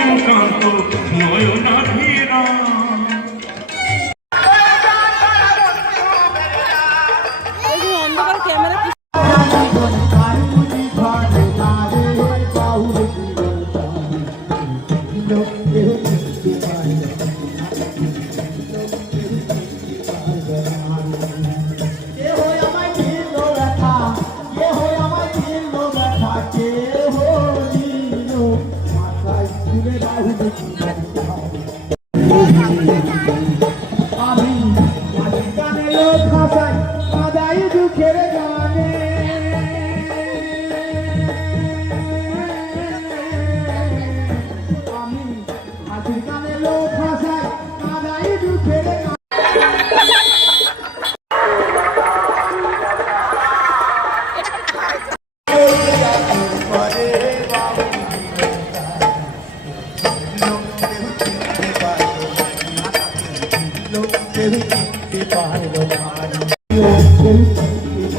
হেমকান্ত নয়নাভিরা অন্ধকার ক্যামেরা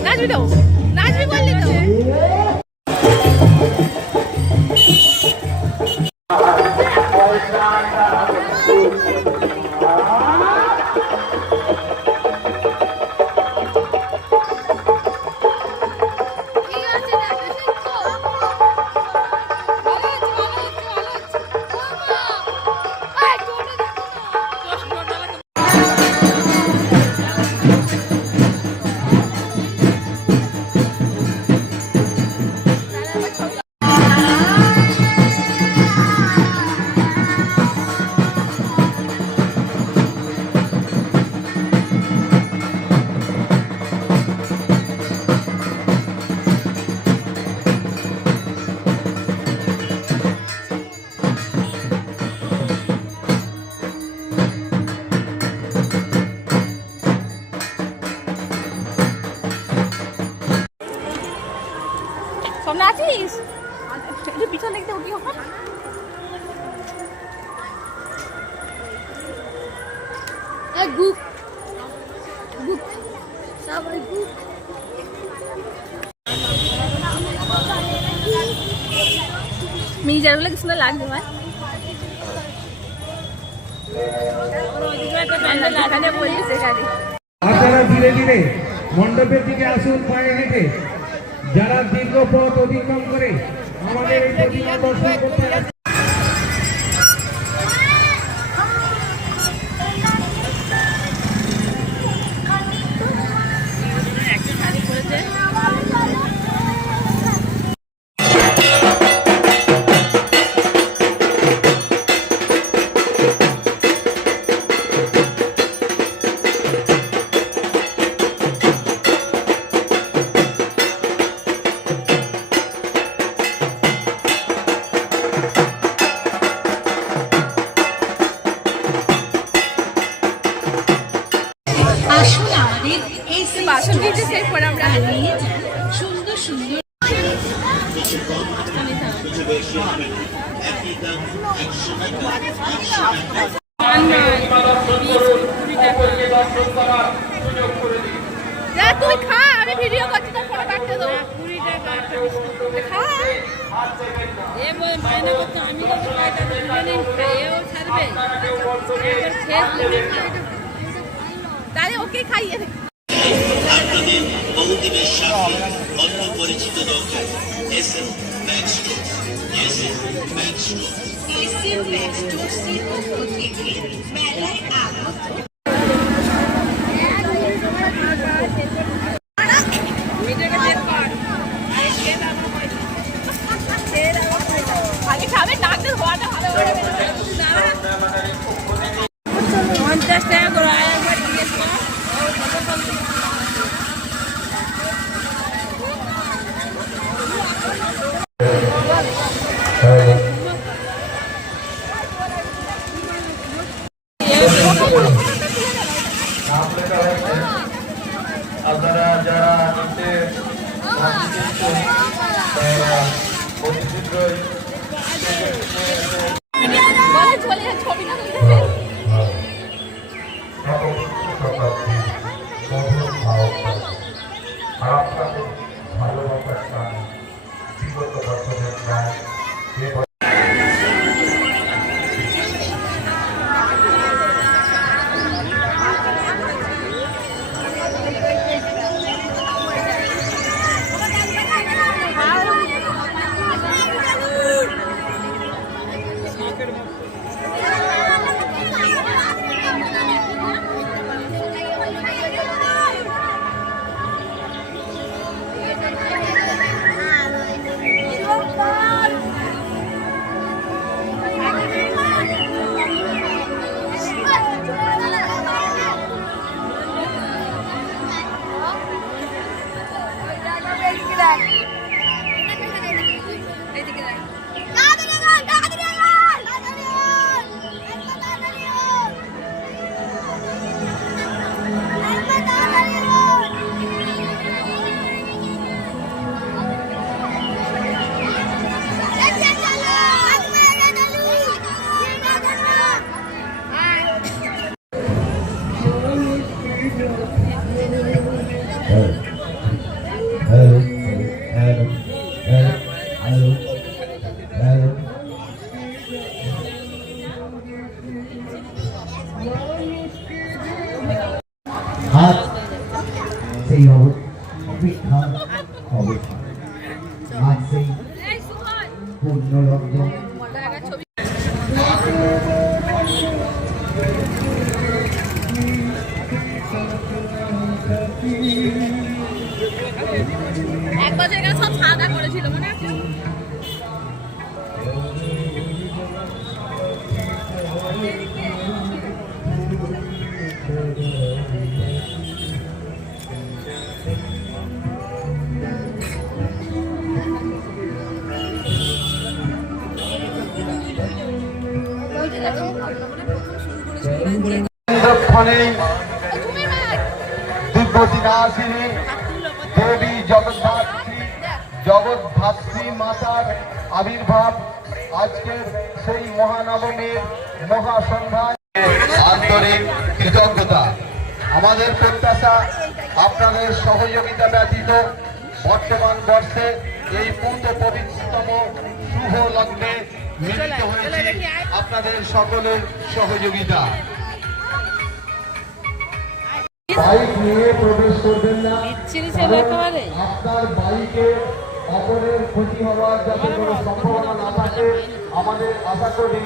নাচবি তো নাচবি বললি তো সব নাচিস একটু পিছন দেখতে উঠি ওখান গুপ গুপ সবাই গুপ মিনি জারগুলো কি সুন্দর লাগছে ভাই আপনারা ধীরে ধীরে মণ্ডপের দিকে আসুন পায়ে হেঁটে যারা দীর্ঘ পথ অতিক্রম করে আমাদের এই প্রতিমা দর্শন করতে আসে সুন্দর সুন্দর তুই খা আমি ভিডিও করছি তোর ফটো কাটতে দাও 20 টাকা খা এ বই মাইনা করতে আমি কত টাকা দিলে এও ছাড়বে তাহলে ওকে খাইয়ে আপনাদের বহুদিনের সাথে অন্য পরিচিত দোকান এসএম ব্যাগস্টোর এসএম ব্যাগস্টোর এসএম ব্যাগস্টোরের পক্ষ থেকে মেলায় আগত আগে খাবে ডাক্তার হওয়াটা ভালো করে 50 টাকা করে একবার জিজ্ঞেস কর আপনারা যারা নিচে অতি শীঘ্রই ছবি না হাত সেই অপেক্ষা অবস্থা হাত সেই পূর্ণ লগ্ন এক বছর এখানে সব সাদা করেছিল মনে আছে? দিব্যদিনাশিনী দেবী জগদ্ধাত্রী মাতার আবির্ভাব আজকের সেই মহানবমীর মহাসন্ধ্যায় আন্তরিক কৃতজ্ঞতা। আমাদের প্রত্যাশা আপনাদের সহযোগিতা ব্যতীত বর্তমান বর্ষে এই পূর্ণ পবিত্রতম শুভ লগ্নে মিলিত হয়েছে আপনাদের সকলের সহযোগিতা। বাইক নিয়ে প্রবেশ করবেন না, আপনার বাইকে অপরের ক্ষতি হওয়ার যাতে কোনো সম্ভাবনা না থাকে আমাদের আশা করি,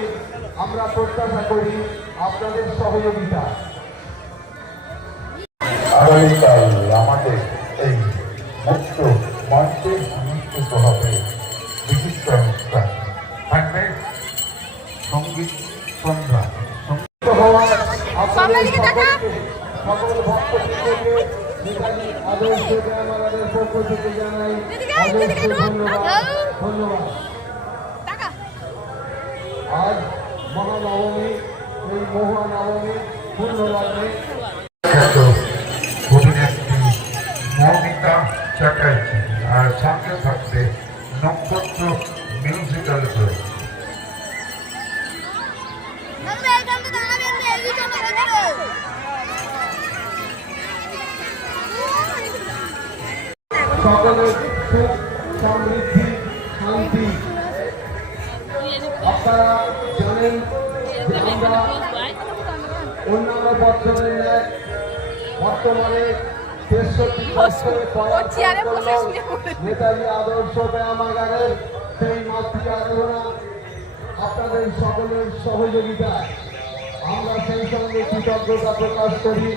আমরা প্রত্যাশা করি আপনাদের সহযোগিতা। আগামীকাল আমাদের এই মুক্ত মঞ্চে অনুষ্ঠিত হবে বিশিষ্ট অনুষ্ঠান, থাকবে সঙ্গীত সন্ধ্যা। সঙ্গীত হওয়ার আপনাদের সকল ভক্তবৃন্দকে আদর্শ আমাদের পক্ষ থেকে জানাই ধন্যবাদ। আজ মহানবমী, এই মহানবমী পূর্ণ লগ্নে অভিনেত্রী মৌমিতা চ্যাটার্জি আর সঙ্গে থাকবে নক্ষত্র মিউজিক্যাল গ্রুপ। সকলের সুখ সমৃদ্ধি শান্তি। আপনারা জানেন যে আমরা অন্যান্য বছরের ন্যায় বর্তমানে 63 বছরে নেতাজি আদর্শ ব্যায়ামাগারের সেই মাতৃ আরাধনা আপনাদের সকলের সহযোগিতায় আমরা সেই সঙ্গে কৃতজ্ঞতা প্রকাশ করি।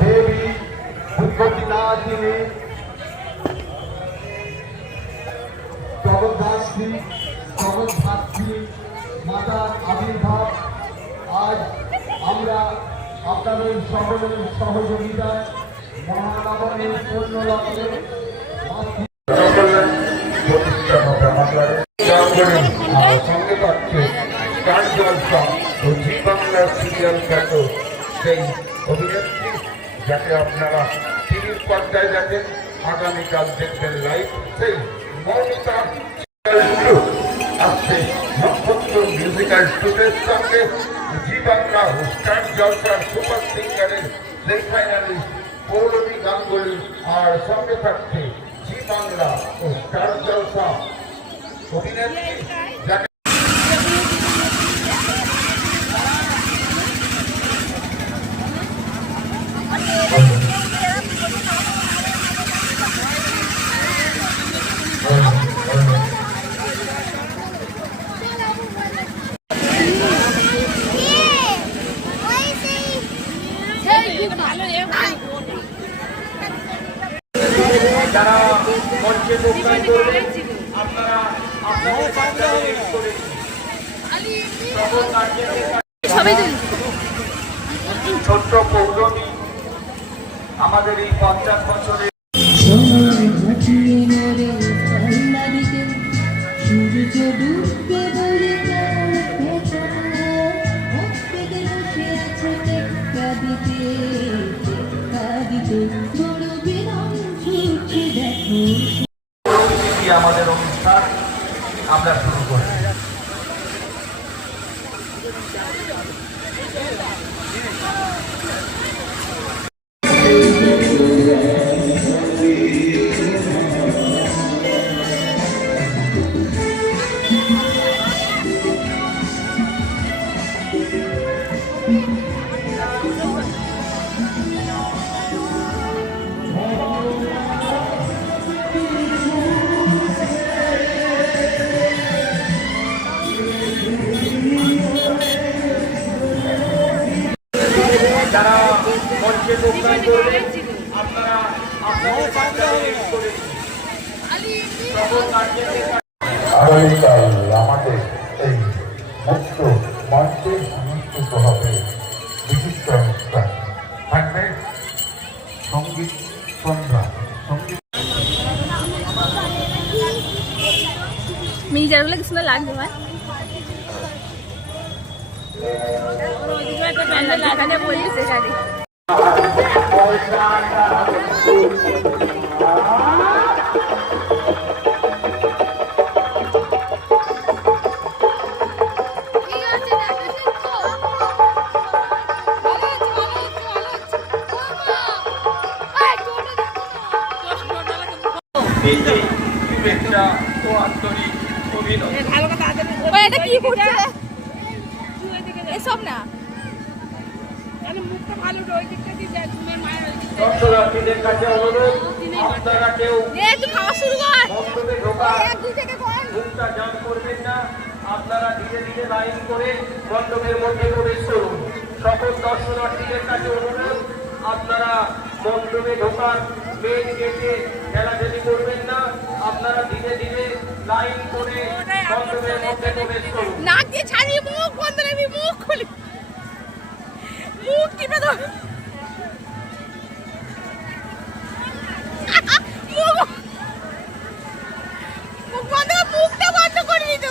দেবী দিব্যদিনাশিনী জগদ্ধাত্রী মাতার আবির্ভাব আজ আমরা আপনাদের সকলের সহযোগিতায় মহানবমীর পূর্ণ লগ্নে সঙ্গে পাচ্ছে গান জলসা ও জি বাংলা সিরিয়াল খ্যাত সেই অভিনেত্রী যাকে আপনারা টিভির পর্দায় দেখেন, আগামীকাল দেখবেন লাইভ, সেই মৌমিতা আসছে নক্ষত্র মিউজিক্যাল ট্রুপের সঙ্গে জি বাংলা ও স্টার জলসার সুপার সিঙ্গারের সেই ফাইনালিস্ট পৌলমী গাঙ্গুলি আর সঙ্গে থাকছে জি বাংলা ও স্টার জলসা অভিনেত্রী যাকে সবাই তুলি ছোট্ট পৌরমী আমাদের এই 50 বছরের সময় ঘটিয়ে মরে পল্লবীতে সূর্য ডুববে বলে কাঁদতে বসে আছে কাঁদিতে কাঁদিতে বড় বিরাম ছুটছে দেখো আমাদের অনুষ্ঠান আমরা শুরু করি। যারা মঞ্চে যোগদান করবেন আপনারা আপনাদের বাচ্চাদের করে দিন। সকল গার্জেনদের আগামীকাল আমাদের এই মুক্ত মঞ্চে অনুষ্ঠিত হবে বিশিষ্ট অনুষ্ঠান থাকবে সঙ্গীত সন্ধ্যা সঙ্গীত মিজারগুলো কি সুন্দর লাগছে ভাই একটা প্যান্ডেল লাগাতে বলিস এখানে শুভেচ্ছা ও আন্তরিক অভিনন্দন। এটা কি করছে এসব না দর্শনার্থীদের কাছে অনুরোধ আপনারা কেউ একটু খাওয়া শুরু কর মণ্ডপে ঢোকার মুখটা জাম করবেন না। আপনারা ধীরে ধীরে লাইন করে মণ্ডপের মধ্যে প্রবেশ করুন। সকল দর্শনার্থীদের কাছে অনুরোধ আপনারা মণ্ডপে ঢোকার মেন গেটে ঠেলাঠেলি করবেন না। আপনারা ধীরে ধীরে লাইন করে মণ্ডপের মধ্যে প্রবেশ করুন। নাক দিয়ে ছাড়িয়ে মুখ বন্ধ রাখবি মুখ খুলি মুখ টিপে ধর মুখ বন্ধ মুখটা বন্ধ করে দিত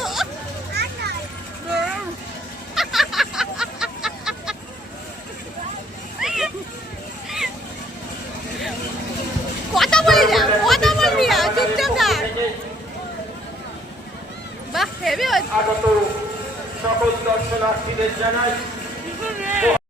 কথা বলে যা কথা বলবি না চুপচাপ থাক বাহ হেভি হচ্ছে আগত সকল দর্শনার্থীদের জানাই